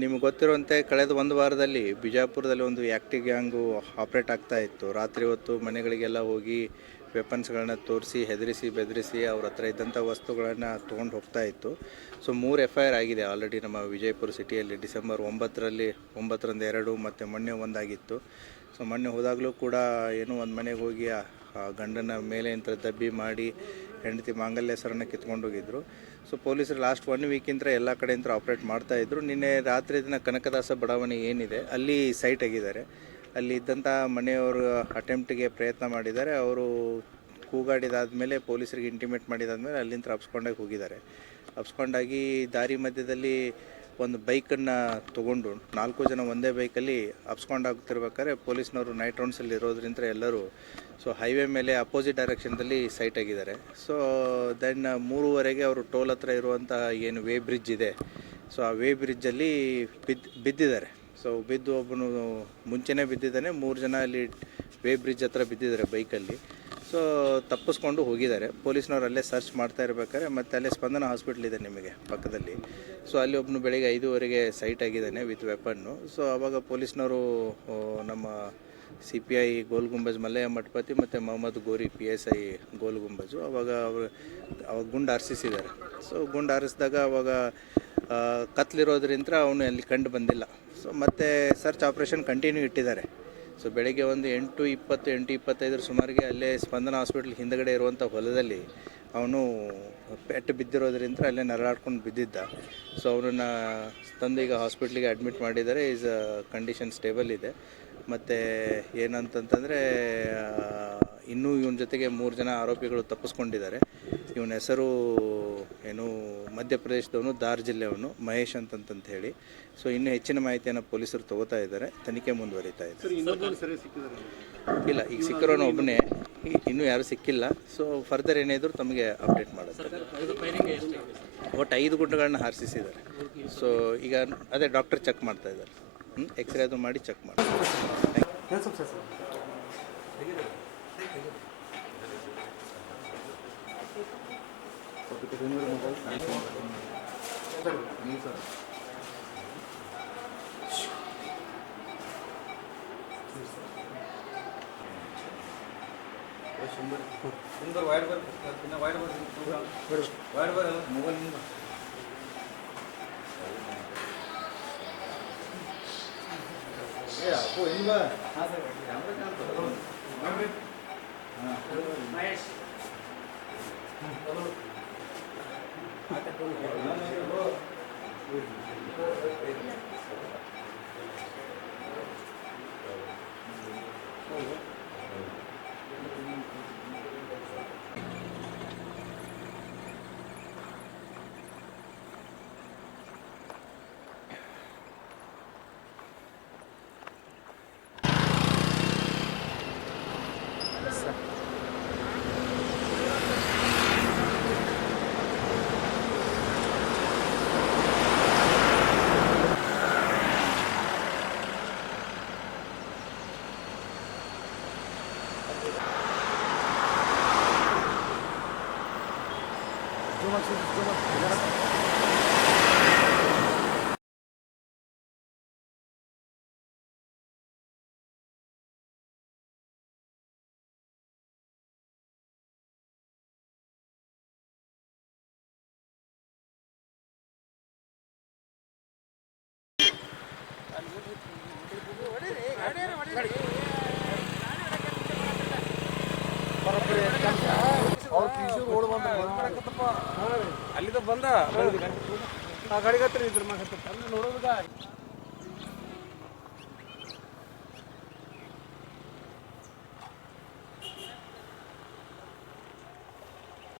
ನಿಮಗೆ ಗೊತ್ತಿರುವಂತೆ ಕಳೆದ ಒಂದು ವಾರದಲ್ಲಿ ಬಿಜಾಪುರದಲ್ಲಿ ಒಂದು ಆ್ಯಕ್ಟಿವ್ ಗ್ಯಾಂಗು ಆಪ್ರೇಟ್ ಆಗ್ತಾ ಇತ್ತು. ರಾತ್ರಿ ಹೊತ್ತು ಮನೆಗಳಿಗೆಲ್ಲ ಹೋಗಿ ವೆಪನ್ಸ್ಗಳನ್ನ ತೋರಿಸಿ ಹೆದರಿಸಿ ಬೆದರಿಸಿ ಅವ್ರ ಹತ್ರ ಇದ್ದಂಥ ವಸ್ತುಗಳನ್ನು ತೊಗೊಂಡು ಹೋಗ್ತಾ ಇತ್ತು. ಸೊ 3 FIR ಆಗಿದೆ ಆಲ್ರೆಡಿ ನಮ್ಮ ವಿಜಯಪುರ ಸಿಟಿಯಲ್ಲಿ. ಡಿಸೆಂಬರ್ 9ರಂದು 2 ಮತ್ತು ಮೊನ್ನೆ ಒಂದಾಗಿತ್ತು. ಸೊ ಮೊನ್ನೆ ಹೋದಾಗಲೂ ಕೂಡ ಏನೋ ಒಂದು ಮನೆಗೆ ಹೋಗಿ ಆ ಗಂಡನ ಮೇಲೆ ಅಂತ ದಬ್ಬಿ ಮಾಡಿ ಹೆಂಡತಿ ಮಾಂಗಲ್ಯ ಸರನ್ನು ಕಿತ್ಕೊಂಡು ಹೋಗಿದ್ರು. ಸೊ ಪೊಲೀಸರು ಲಾಸ್ಟ್ 1 ವೀಕಿಂದ ಎಲ್ಲ ಕಡೆಯಿಂದ ಆಪ್ರೇಟ್ ಮಾಡ್ತಾಯಿದ್ರು. ನಿನ್ನೆ ರಾತ್ರಿ ದಿನ ಕನಕದಾಸ ಬಡಾವಣೆ ಏನಿದೆ ಅಲ್ಲಿ ಸೈಟ್ ಆಗಿದ್ದಾರೆ. ಅಲ್ಲಿ ಇದ್ದಂಥ ಮನೆಯವರು ಅಟೆಂಪ್ಟಿಗೆ ಪ್ರಯತ್ನ ಮಾಡಿದ್ದಾರೆ. ಅವರು ಕೂಗಾಡಿದಾದಮೇಲೆ ಪೊಲೀಸರಿಗೆ ಇಂಟಿಮೇಟ್ ಮಾಡಿದಾದ್ಮೇಲೆ ಅಲ್ಲಿಂದ ಅಪ್ಸ್ಕೊಂಡಾಗಿ ಹೋಗಿದ್ದಾರೆ. ಅಪ್ಸ್ಕೊಂಡಾಗಿ ದಾರಿ ಮಧ್ಯದಲ್ಲಿ ಒಂದು ಬೈಕನ್ನು ತೊಗೊಂಡು 4 ಜನ ಒಂದೇ ಬೈಕಲ್ಲಿ ಅಪ್ಸ್ಕೊಂಡಾಗ್ತಿರ್ಬೇಕಾದ್ರೆ ಪೊಲೀಸ್ನವರು ನೈಟ್ ರೌಂಡ್ಸಲ್ಲಿ ಇರೋದ್ರಿಂದ ಎಲ್ಲರೂ ಸೊ ಹೈವೇ ಮೇಲೆ ಅಪೋಸಿಟ್ ಡೈರೆಕ್ಷನ್ದಲ್ಲಿ ಸೈಟ್ ಆಗಿದ್ದಾರೆ. ಸೊ ದೆನ್ 3:15 ಅವರು ಟೋಲ್ ಹತ್ರ ಇರುವಂಥ ಏನು ವೇ ಬ್ರಿಡ್ಜ್ ಇದೆ, ಸೊ ಆ ವೇ ಬ್ರಿಡ್ಜಲ್ಲಿ ಬಿದ್ದಿದ್ದಾರೆ. ಸೊ ಬಿದ್ದು ಒಬ್ಬನು ಮುಂಚೆನೇ ಬಿದ್ದಿದ್ದಾನೆ. 3 ಜನ ಅಲ್ಲಿ ವೇ ಬ್ರಿಡ್ಜ್ ಹತ್ರ ಬಿದ್ದಿದ್ದಾರೆ ಬೈಕಲ್ಲಿ. ಸೊ ತಪ್ಪಿಸ್ಕೊಂಡು ಹೋಗಿದ್ದಾರೆ. ಪೊಲೀಸ್ನವ್ರು ಅಲ್ಲೇ ಸರ್ಚ್ ಮಾಡ್ತಾ ಇರ್ಬೇಕಾದ್ರೆ ಮತ್ತು ಅಲ್ಲೇ ಸ್ಪಂದನ ಹಾಸ್ಪಿಟ್ಲ್ ಇದೆ ನಿಮಗೆ ಪಕ್ಕದಲ್ಲಿ. ಸೊ ಅಲ್ಲಿ ಒಬ್ಬನು ಬೆಳಗ್ಗೆ 5:15 ಸೈಟ್ ಆಗಿದ್ದಾನೆ ವಿತ್ ವೆಪನ್ನು. ಸೊ ಆವಾಗ ಪೊಲೀಸ್ನವರು ನಮ್ಮ CPI ಗೋಲ್ ಗುಂಬಜ್ ಮಲ್ಲಯ್ಯ ಮಠಪತಿ ಮತ್ತು ಮೊಹಮ್ಮದ್ ಗೋರಿ PSI ಗೋಲ್ ಗುಂಬಜು ಅವಾಗ ಗುಂಡು ಹಾರಿಸಿದ್ದಾರೆ. ಸೊ ಗುಂಡು ಹಾರಿಸಿದಾಗ ಅವಾಗ ಕತ್ಲಿರೋದ್ರಿಂದ ಅವನು ಅಲ್ಲಿ ಕಂಡು ಬಂದಿಲ್ಲ. ಸೊ ಮತ್ತೆ ಸರ್ಚ್ ಆಪ್ರೇಷನ್ ಕಂಟಿನ್ಯೂ ಇಟ್ಟಿದ್ದಾರೆ. ಸೊ ಬೆಳಗ್ಗೆ ಒಂದು 8:20 8:25 ಸುಮಾರಿಗೆ ಅಲ್ಲೇ ಸ್ಪಂದನ ಹಾಸ್ಪಿಟ್ಲ್ ಹಿಂದಗಡೆ ಇರುವಂಥ ಹೊಲದಲ್ಲಿ ಅವನು ಪೆಟ್ಟು ಬಿದ್ದಿರೋದ್ರಿಂದ ಅಲ್ಲೇ ನರಳಾಡ್ಕೊಂಡು ಬಿದ್ದಿದ್ದ. ಸೊ ಅವನನ್ನು ತಂದು ಈಗ ಹಾಸ್ಪಿಟ್ಲಿಗೆ ಅಡ್ಮಿಟ್ ಮಾಡಿದ್ದಾರೆ. ಈಸ್ ಕಂಡೀಷನ್ ಸ್ಟೇಬಲ್ ಇದೆ. ಮತ್ತು ಏನಂತಂತಂದರೆ ಇನ್ನೂ ಇವನ ಜೊತೆಗೆ 3 ಜನ ಆರೋಪಿಗಳು ತಪ್ಪಿಸ್ಕೊಂಡಿದ್ದಾರೆ. ಇವನ ಹೆಸರು ಏನು ಮಧ್ಯಪ್ರದೇಶದವನು, ಧಾರ್ ಜಿಲ್ಲೆಯವನು, ಮಹೇಶ್ ಅಂತಂತ ಹೇಳಿ. ಸೊ ಇನ್ನೂ ಹೆಚ್ಚಿನ ಮಾಹಿತಿಯನ್ನು ಪೊಲೀಸರು ತಗೋತಾ ಇದ್ದಾರೆ. ತನಿಖೆ ಮುಂದುವರಿತಾ ಇದೆ. ಇಲ್ಲ, ಈಗ ಸಿಕ್ಕಿರೋನು ಒಬ್ಬನೇ, ಇನ್ನೂ ಯಾರೂ ಸಿಕ್ಕಿಲ್ಲ. ಸೊ ಫರ್ದರ್ ಏನಿದ್ರು ತಮಗೆ ಅಪ್ಡೇಟ್ ಮಾಡೋದು. ಒಟ್ಟು 5 ಗುಂಡುಗಳನ್ನ ಹಾರಿಸಿದ್ದಾರೆ. ಸೊ ಈಗ ಅದೇ ಡಾಕ್ಟರ್ ಚೆಕ್ ಮಾಡ್ತಾ ಇದ್ದಾರೆ. ಎಕ್ಸ್ರೇ ಅದು ಮಾಡಿ ಚೆಕ್ ಮಾಡಿ. सुंदर वाइड वर मोबाइल ये आपको इन बार हां सर कैमरा काम करो हां महेश चलो आते बोलो ಅಲ್ಲಿ ಬಂದ ಗಾಡಿ ಹತ್ರ ಇದ್ರ ನೋಡೋದ